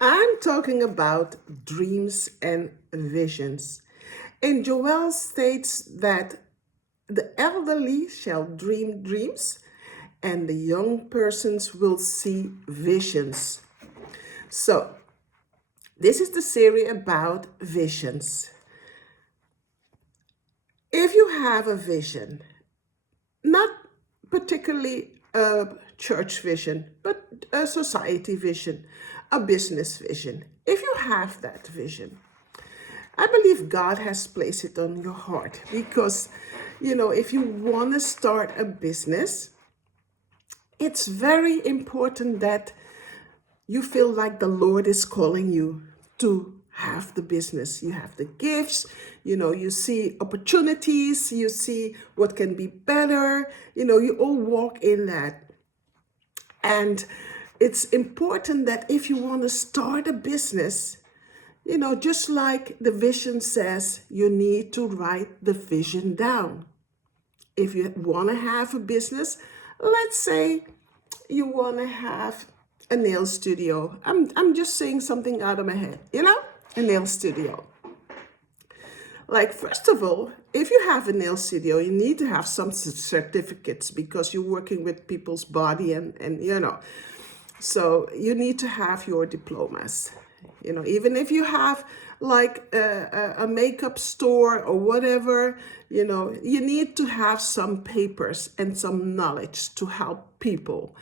I'm talking about dreams and visions. And Joel states that the elderly shall dream dreams and the young persons will see visions. So, this is the series about visions. If you have a vision, not particularly a church vision, but a society vision, a business vision, if you have that vision, I believe God has placed it on your heart because, if you want to start a business, it's very important that you feel like the Lord is calling you to have the business. You have the gifts, you see opportunities, you see what can be better, you all walk in that. And it's important that if you want to start a business, just like the vision says, you need to write the vision down. If you want to have a business, let's say you want to have a nail studio. I'm just saying something out of my head, a nail studio. Like, first of all, if you have a nail studio, you need to have some certificates because you're working with people's body and. So you need to have your diplomas. Even if you have like a makeup store or whatever, you need to have some papers and some knowledge to help people.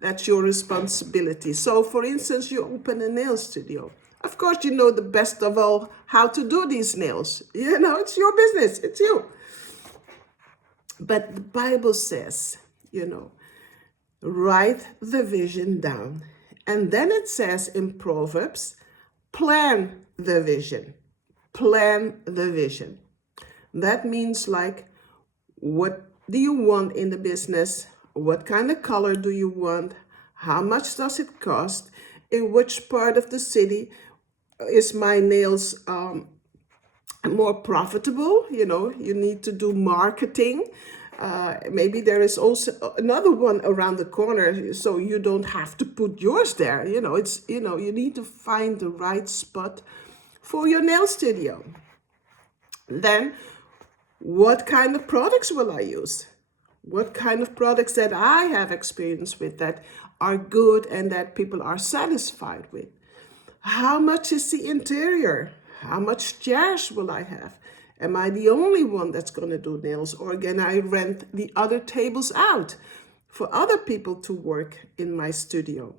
That's your responsibility. So, for instance, you open a nail studio. Of course, you know the best of all how to do these nails. It's your business, it's you. But the Bible says, write the vision down. And then it says in Proverbs, plan the vision. Plan the vision. That means like, what do you want in the business? What kind of color do you want? How much does it cost? In which part of the city is my nails more profitable? You need to do marketing. Maybe there is also another one around the corner, so you don't have to put yours there. You need to find the right spot for your nail studio. Then, what kind of products will I use? What kind of products that I have experience with that are good and that people are satisfied with? How much is the interior? How much chairs will I have? Am I the only one that's going to do nails, or can I rent the other tables out for other people to work in my studio?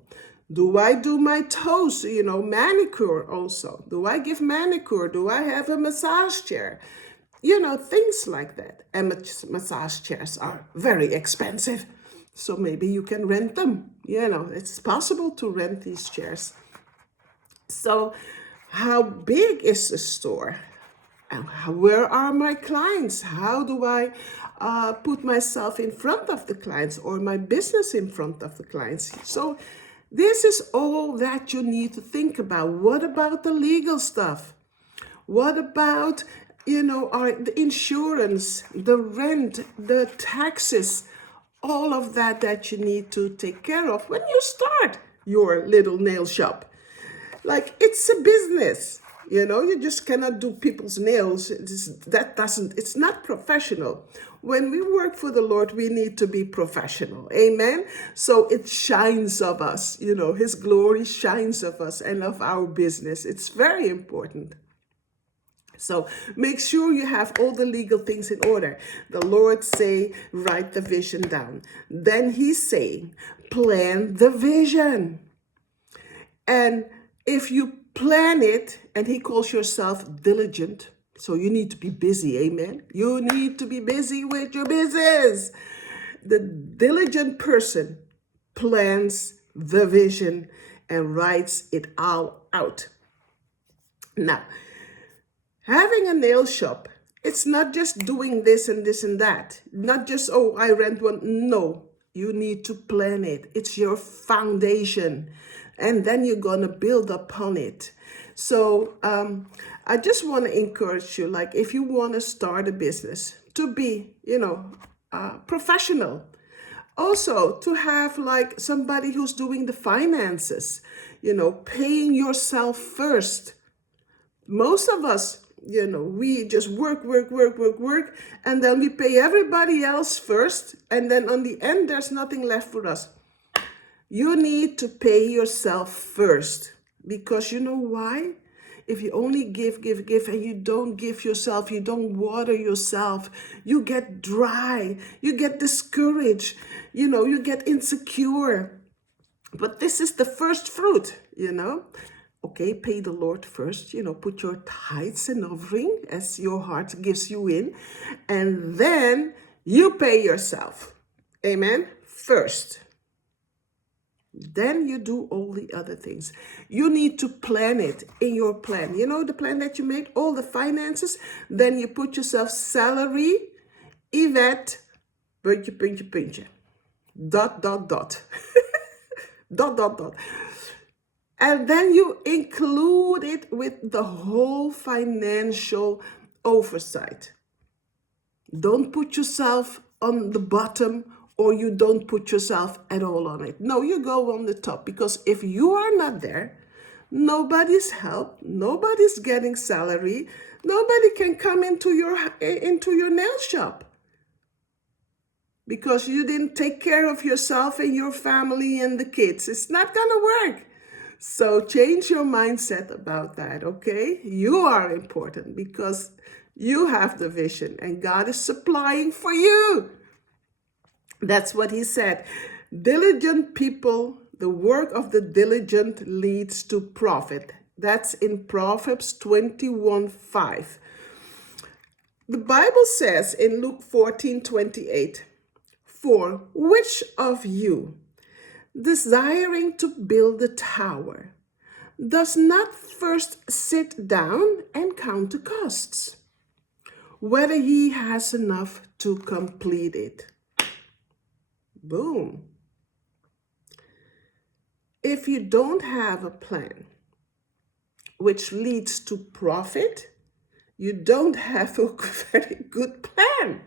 Do I do my toes, manicure also? Do I give manicure? Do I have a massage chair? Things like that. And massage chairs are very expensive. So maybe you can rent them. It's possible to rent these chairs. So, how big is the store? And where are my clients? How do I put myself in front of the clients or my business in front of the clients? So, this is all that you need to think about. What about the legal stuff? What about, the insurance, the rent, the taxes, all of that you need to take care of when you start your little nail shop? Like, it's a business. You just cannot do people's nails. It's not professional. When we work for the Lord, we need to be professional. Amen. So it shines of us, his glory shines of us and of our business. It's very important. So make sure you have all the legal things in order. The Lord say, write the vision down. Then he's saying, plan the vision. And if you plan it, and he calls yourself diligent, so you need to be busy, amen? You need to be busy with your business. The diligent person plans the vision and writes it all out. Now, having a nail shop, it's not just doing this and this and that. Not just, oh, I rent one. No, you need to plan it. It's your foundation. And then you're going to build upon it. So I just want to encourage you, like, if you want to start a business, to be, professional. Also, to have like somebody who's doing the finances. paying yourself first. Most of us, we just work, and then we pay everybody else first, and then on the end, there's nothing left for us. You need to pay yourself first, because you know why? If you only give, and you don't give yourself, you don't water yourself, you get dry, you get discouraged, you get insecure. But this is the first fruit, Okay, pay the Lord first, put your tithes and offering as your heart gives you in, and then you pay yourself. Amen? First. Then you do all the other things. You need to plan it in your plan. The plan that you made, all the finances. Then you put yourself salary, Yvette, puntje. Dot. Dot. And then you include it with the whole financial oversight. Don't put yourself on the bottom, or you don't put yourself at all on it. No, you go on the top, because if you are not there, nobody's help, nobody's getting salary, nobody can come into your nail shop, because you didn't take care of yourself and your family and the kids. It's not gonna work. So change your mindset about that, okay? You are important because you have the vision and God is supplying for you. That's what he said. Diligent people, the work of the diligent leads to profit. That's in Proverbs 21:5. The Bible says in Luke 14:28, "For which of you, desiring to build a tower, does not first sit down and count the costs, whether he has enough to complete it?" Boom. If you don't have a plan which leads to profit, you don't have a very good plan.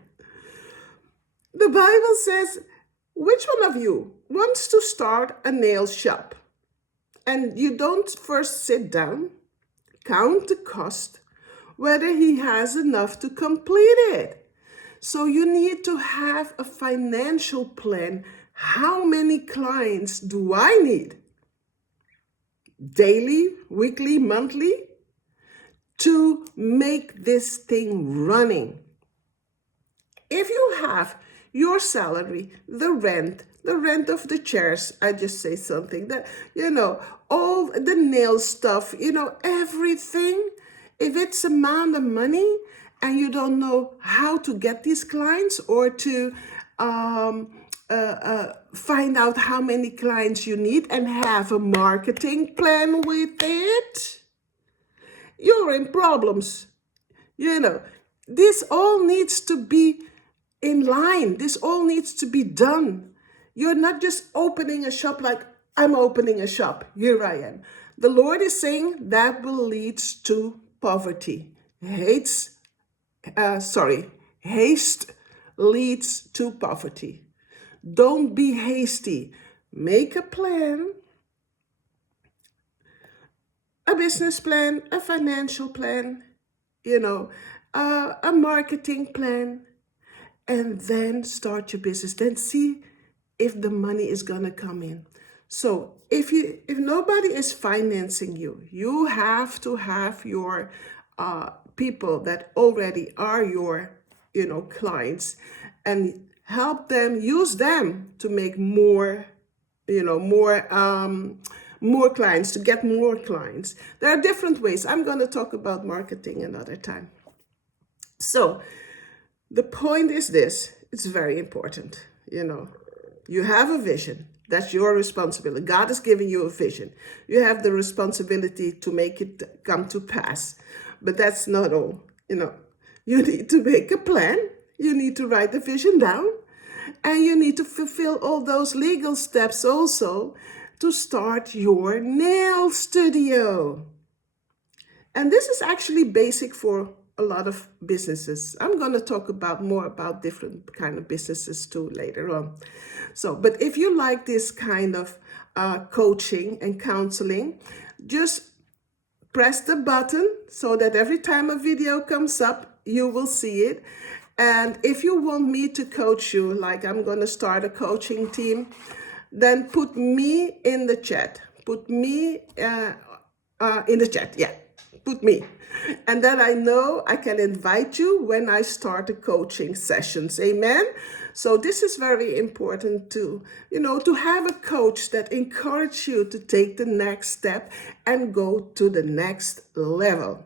The Bible says, which one of you wants to start a nail shop? And you don't first sit down, count the cost, whether he has enough to complete it. So you need to have a financial plan. How many clients do I need? Daily, weekly, monthly? To make this thing running. If you have your salary, the rent of the chairs, I just say something, that, all the nail stuff, everything, if it's amount of money and you don't know how to get these clients, or to find out how many clients you need and have a marketing plan with it, you're in problems. This all needs to be in line. This all needs to be done. You're not just opening a shop like, I'm opening a shop, here I am. The Lord is saying that will lead to poverty. Haste leads to poverty. Don't be hasty. Make a plan, a business plan, a financial plan, a marketing plan, and then start your business. Then see if the money is gonna come in. So if nobody is financing you, you have to have your people that already are your clients, and help them, use them to make more clients, to get more clients. There are different ways. I'm going to talk about marketing another time. So the point is this, it's very important. You have a vision. That's your responsibility. God has given you a vision. You have the responsibility to make it come to pass. But that's not all. You need to make a plan. You need to write the vision down. And you need to fulfill all those legal steps also to start your nail studio. And this is actually basic for a lot of businesses. I'm going to talk more about different kind of businesses too later on. So, but if you like this kind of coaching and counseling, just press the button so that every time a video comes up, you will see it. And if you want me to coach you, like I'm going to start a coaching team, then put me in the chat. Put me in the chat. Yeah, put me. And then I know I can invite you when I start the coaching sessions. Amen. So this is very important too, to have a coach that encourages you to take the next step and go to the next level.